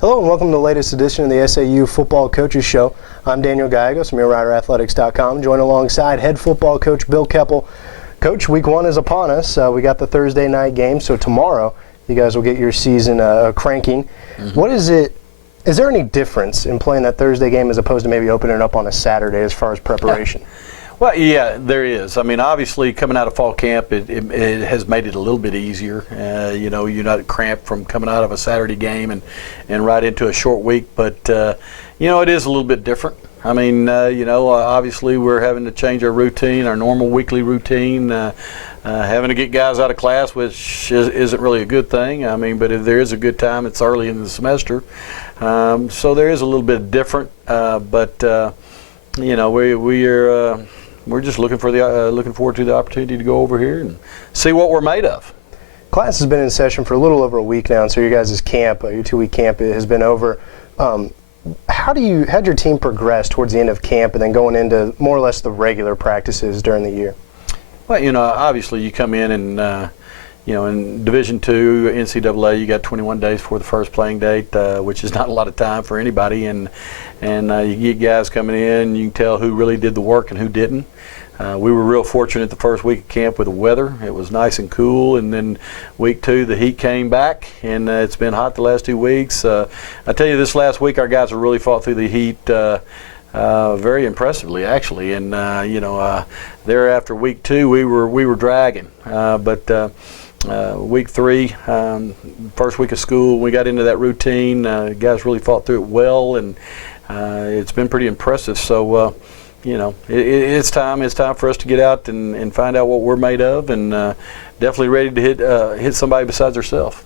Hello and welcome to the latest edition of the SAU Football Coaches Show. I'm Daniel Gallegos from YourRiderAthletics.com, joined alongside head football coach Bill Keopple. Coach, week one is upon us. We got the Thursday night game, so tomorrow you guys will get your season cranking. What is it? Is there any difference in playing that Thursday game as opposed to maybe opening up on a Saturday as far as preparation? Well, yeah, there is. I mean, obviously, coming out of fall camp, it has made it a little bit easier. You know, you're not cramped from coming out of a Saturday game and right into a short week. But, you know, it is a little bit different. I mean, you know, obviously we're having to change our routine, our normal weekly routine, having to get guys out of class, which isn't really a good thing. I mean, but if there is a good time, it's early in the semester. So there is a little bit different. But you know, we're just looking forward to the opportunity to go over here and see what we're made of. Class has been in session for a little over a week now, and so your guys' camp, your 2-week camp, has been over. How'd your team progress towards the end of camp and then going into more or less the regular practices during the year? Well, you know, obviously you come in and you know, in Division II NCAA, you got 21 days before the first playing date, which is not a lot of time for anybody, and you get guys coming in, you can tell who really did the work and who didn't. We were real fortunate the first week of camp with the weather. It was nice and cool, and then week 2 the heat came back, and it's been hot the last 2 weeks. I tell you, this last week our guys have really fought through the heat very impressively, actually, and you know, there after week 2 we were dragging, but week 3, first week of school, we got into that routine. Guys really fought through it well, and it's been pretty impressive. So, you know, it's time for us to get out and find out what we're made of, and definitely ready to hit somebody besides ourselves.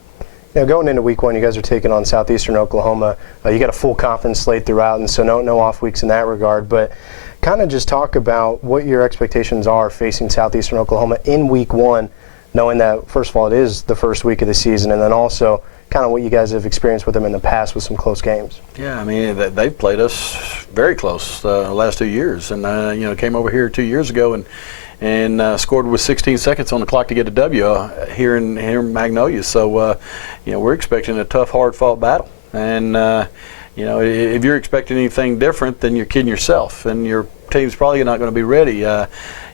Now, going into week 1, you guys are taking on Southeastern Oklahoma. You got a full conference slate throughout, and so no off weeks in that regard. But kind of just talk about what your expectations are facing Southeastern Oklahoma in week 1, knowing that, first of all, it is the first week of the season, and then also kind of what you guys have experienced with them in the past with some close games. Yeah, I mean, they've played us very close the last 2 years, and you know, came over here 2 years ago and scored with 16 seconds on the clock to get a W here in Magnolia. So, you know, we're expecting a tough, hard-fought battle, and you know, if you're expecting anything different, then you're kidding yourself, and your team's probably not going to be ready.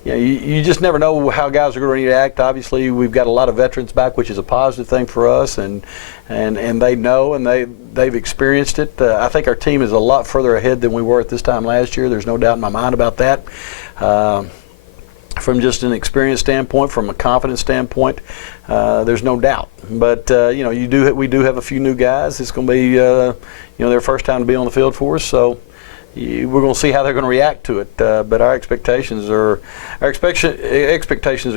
You know, you just never know how guys are going to react. Obviously, we've got a lot of veterans back, which is a positive thing for us, and they know, and they've experienced it. I think our team is a lot further ahead than we were at this time last year. There's no doubt in my mind about that. From just an experience standpoint, from a confidence standpoint, there's no doubt. But you know, we do have a few new guys. It's going to be you know, their first time to be on the field for us, so we're going to see how they're going to react to it. But our expectations to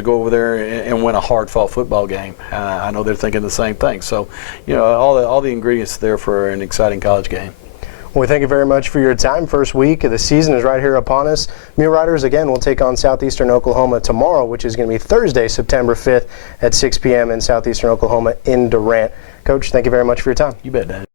go over there and win a hard-fought football game. I know they're thinking the same thing. So, you know, all the ingredients there for an exciting college game. Well, thank you very much for your time. First week of the season is right here upon us. Mule Riders, again, will take on Southeastern Oklahoma tomorrow, which is going to be Thursday, September 5th at 6 p.m. in Southeastern Oklahoma in Durant. Coach, thank you very much for your time. You bet, Dad.